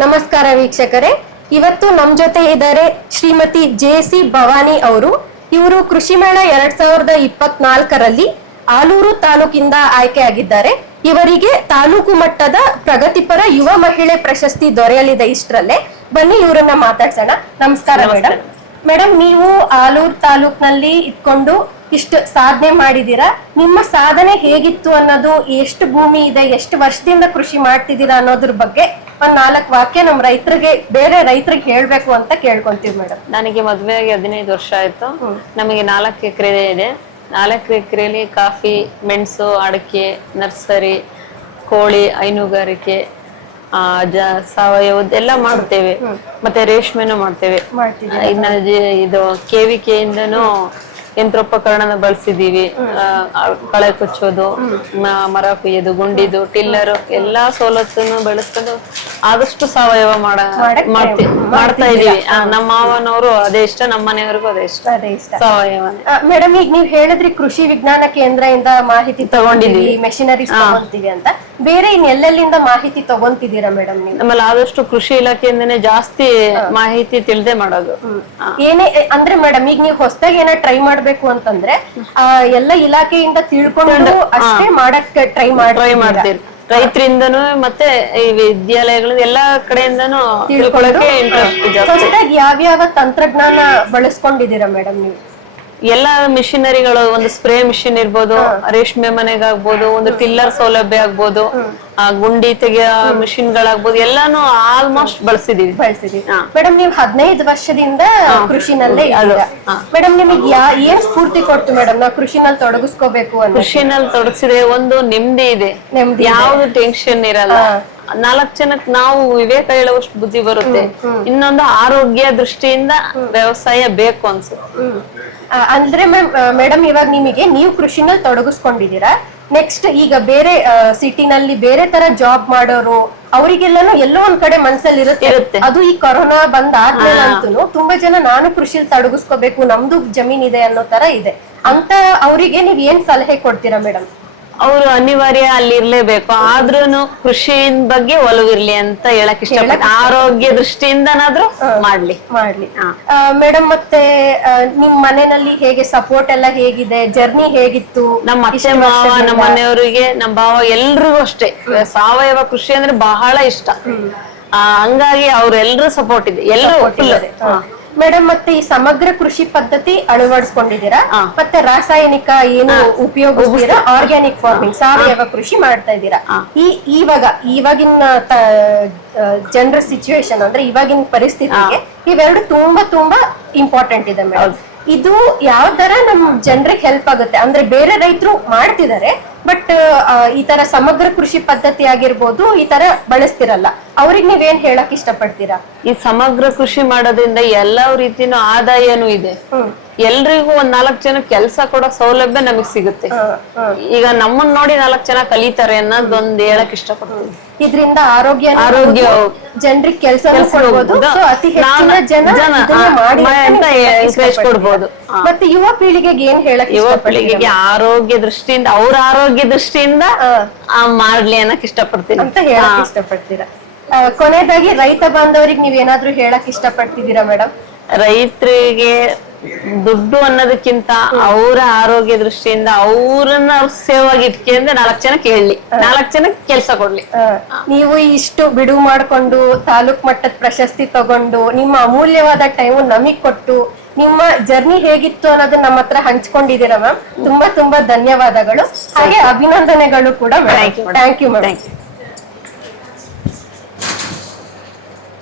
ನಮಸ್ಕಾರ ವೀಕ್ಷಕರೇ, ಇವತ್ತು ನಮ್ ಜೊತೆ ಇದ್ದಾರೆ ಶ್ರೀಮತಿ ಜೆ.ಸಿ. ಭವಾನಿ ಅವರು. ಇವರು ಕೃಷಿ ಮೇಳ 2024ರಲ್ಲಿ ಆಲೂರು ತಾಲೂಕಿಂದ ಆಯ್ಕೆ ಆಗಿದ್ದಾರೆ. ಇವರಿಗೆ ತಾಲೂಕು ಮಟ್ಟದ ಪ್ರಗತಿಪರ ಯುವ ಮಹಿಳೆ ಪ್ರಶಸ್ತಿ ದೊರೆಯಲಿದೆ. ಇಷ್ಟರಲ್ಲೇ ಬನ್ನಿ ಇವರನ್ನ ಮಾತಾಡ್ಸೋಣ. ನಮಸ್ಕಾರ ಮೇಡಮ್. ಮೇಡಮ್, ನೀವು ಆಲೂರು ತಾಲೂಕ್ನಲ್ಲಿ ಇಟ್ಕೊಂಡು ಇಷ್ಟು ಸಾಧನೆ ಮಾಡಿದೀರಾ. ನಿಮ್ಮ ಸಾಧನೆ ಹೇಗಿತ್ತು ಅನ್ನೋದು, ಎಷ್ಟು ಭೂಮಿ ಇದೆ, ಎಷ್ಟು ವರ್ಷದಿಂದ ಕೃಷಿ ಮಾಡ್ತಿದ್ದೀರಾ ಅನ್ನೋದ್ರ ಬಗ್ಗೆ ಒಂದ್ 4 ವಾಕ್ಯ ನಮ್ ರೈತರಿಗೆ, ಬೇರೆ ರೈತರಿಗೆ ಹೇಳ್ಬೇಕು ಅಂತ ಕೇಳ್ಕೊಂತೀವಿ ಮೇಡಮ್. ನನಗೆ ಮದ್ವೆ ಆಗಿ 15 ವರ್ಷ ಆಯ್ತು. ನಮಗೆ 4 ಎಕರೆ ಇದೆ. 4 ಎಕರೆಯಲ್ಲಿ ಕಾಫಿ, ಮೆಣಸು, ಅಡಿಕೆ, ನರ್ಸರಿ, ಕೋಳಿ, ಹೈನುಗಾರಿಕೆ, ಸಾವಯವದೆಲ್ಲ ಮಾಡ್ತೇವೆ. ಮತ್ತೆ ರೇಷ್ಮೆನೂ ಮಾಡ್ತೇವೆ. ಇದು KVK ಇಂದನೂ ಯಂತ್ರೋಪಕರಣ ಬಳಸಿದೀವಿ. ಕಳೆ ಕೊಚ್ಚೋದು, ಮರ ಕುಯ್ಯೋದು, ಗುಂಡಿದು, ಟಿಲ್ಲರ್ ಎಲ್ಲಾ ಸವಲತ್ತನ್ನು ಬೆಳೆಸ್ಕೊಂಡು ಆದಷ್ಟು ಸಾವಯವ ಮಾಡ್ತಾ ಇದೀವಿ. ನಮ್ಮ ಮಾವನವರು ಅದೇ ಇಷ್ಟ, ನಮ್ಮ ಮನೆಯವ್ರಿಗೂ ಅದೇ ಇಷ್ಟ, ಸಾವಯವ. ಮೇಡಮ್, ಈಗ ನೀವ್ ಹೇಳಿದ್ರಿ ಕೃಷಿ ವಿಜ್ಞಾನ ಕೇಂದ್ರದಿಂದ ಮಾಹಿತಿ ತಗೊಂಡಿದೀವಿ, ಮೆಷಿನರೀಸ್ ತಗೊಂತೀವಿ ಅಂತ. ಬೇರೆ ಇನ್ನೆಲ್ಲಿಂದ ಮಾಹಿತಿ ತಗೊಂತಿದ್ದೀರಾ ಮೇಡಮ್? ನಮ್ಮಲ್ಲಿ ಆದಷ್ಟು ಕೃಷಿ ಇಲಾಖೆಯಿಂದನೇ ಜಾಸ್ತಿ ಮಾಹಿತಿ ತಿಳಿದೇ ಮಾಡೋದು. ಏನೇ ಅಂದ್ರೆ ಮೇಡಮ್, ಈಗ ನೀವು ಹೊಸದಾಗಿ ಏನೋ ಟ್ರೈ ಮಾಡ್ಬೇಕು ಅಂತಂದ್ರೆ ಎಲ್ಲ ಇಲಾಖೆಯಿಂದ ತಿಳ್ಕೊಂಡು ಅಷ್ಟೇ ಮಾಡಕ್ಕೆ ಟ್ರೈ ಮಾಡ್ತೀರಿ. ರೈತರಿಂದನೂ ಮತ್ತೆ ಈ ವಿದ್ಯಾಲಯಗಳಿಂದ ಎಲ್ಲಾ ಕಡೆಯಿಂದನೂ ತಿಳ್ಕೊಳ್ಳೋಕೆ ಇಂಟ್ರೆಸ್ಟ್ ಜಾಸ್ತಿ. ಯಾವ್ಯಾವ ತಂತ್ರಜ್ಞಾನ ಬಳಸ್ಕೊಂಡಿದ್ದೀರಾ ಮೇಡಮ್ ನೀವು? ಎಲ್ಲಾ ಮಿಷಿನರಿಗಳು, ಒಂದು ಸ್ಪ್ರೇ ಮಿಷಿನ್ ಇರ್ಬೋದು, ರೇಷ್ಮೆ ಮನೆಗಾಗ್ಬೋದು, ಒಂದು ಟಿಲ್ಲರ್ ಸೌಲಭ್ಯ ಆಗ್ಬೋದು, ಗುಂಡಿ ತೆಗೆಯೋ ಮಿಷಿನ್ ಗಳಾಗ್ಬೋದು, ಎಲ್ಲಾನು ಆಲ್ಮೋಸ್ಟ್ ಬಳಸಿದೀವಿ. ಮೇಡಮ್, ನೀವು 15 ವರ್ಷದಿಂದ ಕೃಷಿನಲ್ಲೇ ಇದ್ದೀರಾ. ಮೇಡಮ್, ನಿಮಗೆ ಏನ್ ಸ್ಫೂರ್ತಿ ಕೊಡ್ತು ಮೇಡಮ್ ನಾವು ಕೃಷಿನಲ್ಲಿ ತೊಡಗಿಸ್ಕೋಬೇಕು ಅಂತ? ಕೃಷಿನಲ್ಲಿ ತೊಡಗಿಸಿದ್ರೆ ಒಂದು ನೆಮ್ಮದಿ ಇದೆ, ಯಾವ್ದು ಟೆನ್ಷನ್ ಇರಲ್ಲ. 4 ಜನಕ್ಕೆ ನಾವು ವಿವೇಕ ಹೇಳುವಷ್ಟು ಬುದ್ಧಿ ಬರುತ್ತೆ. ಇನ್ನೊಂದು ಆರೋಗ್ಯ ದೃಷ್ಟಿಯಿಂದ ವ್ಯವಸಾಯ ಬೇಕು ಅನ್ಸುತ್ತೆ. ಅಂದ್ರೆ ಮೇಡಮ್, ಇವಾಗ ನಿಮಗೆ ನೀವು ಕೃಷಿನಲ್ಲಿ ತೊಡಗಿಸ್ಕೊಂಡಿದ್ದೀರಾ. ನೆಕ್ಸ್ಟ್ ಈಗ ಬೇರೆ ಸಿಟಿನಲ್ಲಿ ಬೇರೆ ತರ ಜಾಬ್ ಮಾಡೋರು, ಅವರಿಗೆಲ್ಲಾನು ಎಲ್ಲೋ ಒಂದ್ ಕಡೆ ಮನ್ಸಲ್ಲಿ ಇರುತ್ತೆ. ಅದು ಈ ಕೊರೋನಾ ಬಂದಾದ್ಮೇಲೆ ಅಂತೂ ತುಂಬಾ ಜನ ನಾನು ಕೃಷಿಲಿ ತೊಡಗಿಸ್ಕೋಬೇಕು, ನಮ್ದು ಜಮೀನ್ ಇದೆ ಅನ್ನೋ ತರ ಇದೆ ಅಂತ. ಅವರಿಗೆ ನೀವ್ ಏನ್ ಸಲಹೆ ಕೊಡ್ತೀರಾ ಮೇಡಮ್? ಅವರು ಅನಿವಾರ್ಯ ಅಲ್ಲಿ ಇರ್ಲೇಬೇಕು, ಆದ್ರೂನು ಕೃಷಿ ಬಗ್ಗೆ ಒಲವಿರ್ಲಿ ಅಂತ ಹೇಳಕ್ ಇಷ್ಟಪಡ್ತೀನಿ. ಆರೋಗ್ಯ ದೃಷ್ಟಿಯಿಂದನಾದ್ರೂ ಮಾಡ್ಲಿ. ಮೇಡಮ್, ಮತ್ತೆ ನಿಮ್ ಮನೆಯಲ್ಲಿ ಹೇಗೆ ಸಪೋರ್ಟ್ ಎಲ್ಲ ಹೇಗಿದೆ? ಜರ್ನಿ ಹೇಗಿತ್ತು? ನಮ್ಮ ಅತ್ತೆ ಮಾವ, ನಮ್ಮ ಮನೆಯವರಿಗೆ, ನಮ್ಮ ಭಾವ ಎಲ್ರಿಗೂ ಅಷ್ಟೇ ಸಾವಯವ ಕೃಷಿ ಅಂದ್ರೆ ಬಹಳ ಇಷ್ಟ. ಹಂಗಾಗಿ ಅವ್ರೆಲ್ರೂ ಸಪೋರ್ಟ್ ಇದೆ, ಎಲ್ಲರೂ. ಮೇಡಮ್, ಮತ್ತೆ ಈ ಸಮಗ್ರ ಕೃಷಿ ಪದ್ಧತಿ ಅಳವಡಿಸ್ಕೊಂಡಿದ್ದೀರಾ, ಮತ್ತೆ ರಾಸಾಯನಿಕ ಏನು ಉಪಯೋಗಿಸ್ತೀರಾ, ಆರ್ಗ್ಯಾನಿಕ್ ಫಾರ್ಮಿಂಗ್, ಸಾವಯವ ಕೃಷಿ ಮಾಡ್ತಾ ಇದ್ದೀರಾ. ಇವಾಗಿನ ಜನರ ಸಿಚುವೇಶನ್ ಅಂದ್ರೆ ಇವಾಗಿನ ಪರಿಸ್ಥಿತಿಗೆ ಇವೆರಡು ತುಂಬಾ ಇಂಪಾರ್ಟೆಂಟ್ ಇದೆ ಮೇಡಮ್. ಇದು ಯಾವ ತರ ನಮ್ ಜನರಿಗೆ ಹೆಲ್ಪ್ ಆಗುತ್ತೆ ಅಂದ್ರೆ, ಬೇರೆ ರೈತರು ಮಾಡ್ತಿದ್ದಾರೆ ಬಟ್ ಈ ತರ ಸಮಗ್ರ ಕೃಷಿ ಪದ್ಧತಿ ಆಗಿರ್ಬೋದು ಈ ತರ ಬಳಸ್ತಿರಲ್ಲ, ಅವ್ರಿಗೆ ನೀವೇನ್ ಹೇಳಕ್ ಇಷ್ಟಪಡ್ತೀರಾ? ಈ ಸಮಗ್ರ ಕೃಷಿ ಮಾಡೋದ್ರಿಂದ ಎಲ್ಲಾ ರೀತಿನೂ ಆದಾಯನೂ ಇದೆ. ಎಲ್ರಿಗೂ ಒಂದ್ 4 ಜನ ಕೆಲಸ ಕೊಡೋ ಸೌಲಭ್ಯ ನಮಗ್ ಸಿಗುತ್ತೆ. ಈಗ ನಮ್ಮನ್ನ ನೋಡಿ 4 ಜನ ಕಲಿತಾರೆ ಅನ್ನೋದೊಂದ್ ಹೇಳಕ್ ಇಷ್ಟಪಡ್ತೀನಿ. ಇದರಿಂದ ಆರೋಗ್ಯ ಜನರಿಗೆ ಕೆಲಸ ಅತಿ ಹೆಚ್ಚಿನ ಜನ ಕೊಡ್ಬೋದು. ಮತ್ತೆ ಯುವ ಪೀಳಿಗೆಗೆ ಏನ್ ಹೇಳಕ್? ಯುವ ಪೀಳಿಗೆಗೆ ಆರೋಗ್ಯ ದೃಷ್ಟಿಯಿಂದ, ಅವ್ರ ಆರೋಗ್ಯ ದೃಷ್ಟಿಯಿಂದ ಮಾಡ್ಲಿ ಅನ್ನಕ್ ಇಷ್ಟಪಡ್ತೀನಿ ಅಂತ ಹೇಳಕ್ ಇಷ್ಟಪಡ್ತೀರಾ? ಕೊನೆಯದಾಗಿ ರೈತ ಬಾಂಧವರಿಗೆ ನೀವೇನಾದ್ರೂ ಹೇಳಕ್ ಇಷ್ಟಪಡ್ತಿದ್ದೀರಾ ಮೇಡಮ್? ರೈತರಿಗೆ ದುಡ್ಡು ಅನ್ನೋದಕ್ಕಿಂತ ಅವರ ಆರೋಗ್ಯ ದೃಷ್ಟಿಯಿಂದ ಅವ್ರನ್ನ ಸೇವಾಗಿ ಇಟ್ಕೊಂಡು 4 ಜನಕ್ಕೆ ಹೇಳಿ, 4 ಜನಕ್ಕೆ ಕೆಲಸ ಕೊಡ್ಲಿ. ನೀವು ಇಷ್ಟು ಬಿಡುವು ಮಾಡ್ಕೊಂಡು ತಾಲೂಕ್ ಮಟ್ಟದ ಪ್ರಶಸ್ತಿ ತಗೊಂಡು ನಿಮ್ಮ ಅಮೂಲ್ಯವಾದ ಟೈಮ್ ನಮಗ್ ಕೊಟ್ಟು ನಿಮ್ಮ ಜರ್ನಿ ಹೇಗಿತ್ತು ಅನ್ನೋದನ್ನ ನಮ್ಮ ಹತ್ರ ಹಂಚ್ಕೊಂಡಿದ್ದೀರಾ ಮ್ಯಾಮ್. ತುಂಬಾ ಧನ್ಯವಾದಗಳು, ಹಾಗೆ ಅಭಿನಂದನೆಗಳು ಕೂಡ. Thank you madam.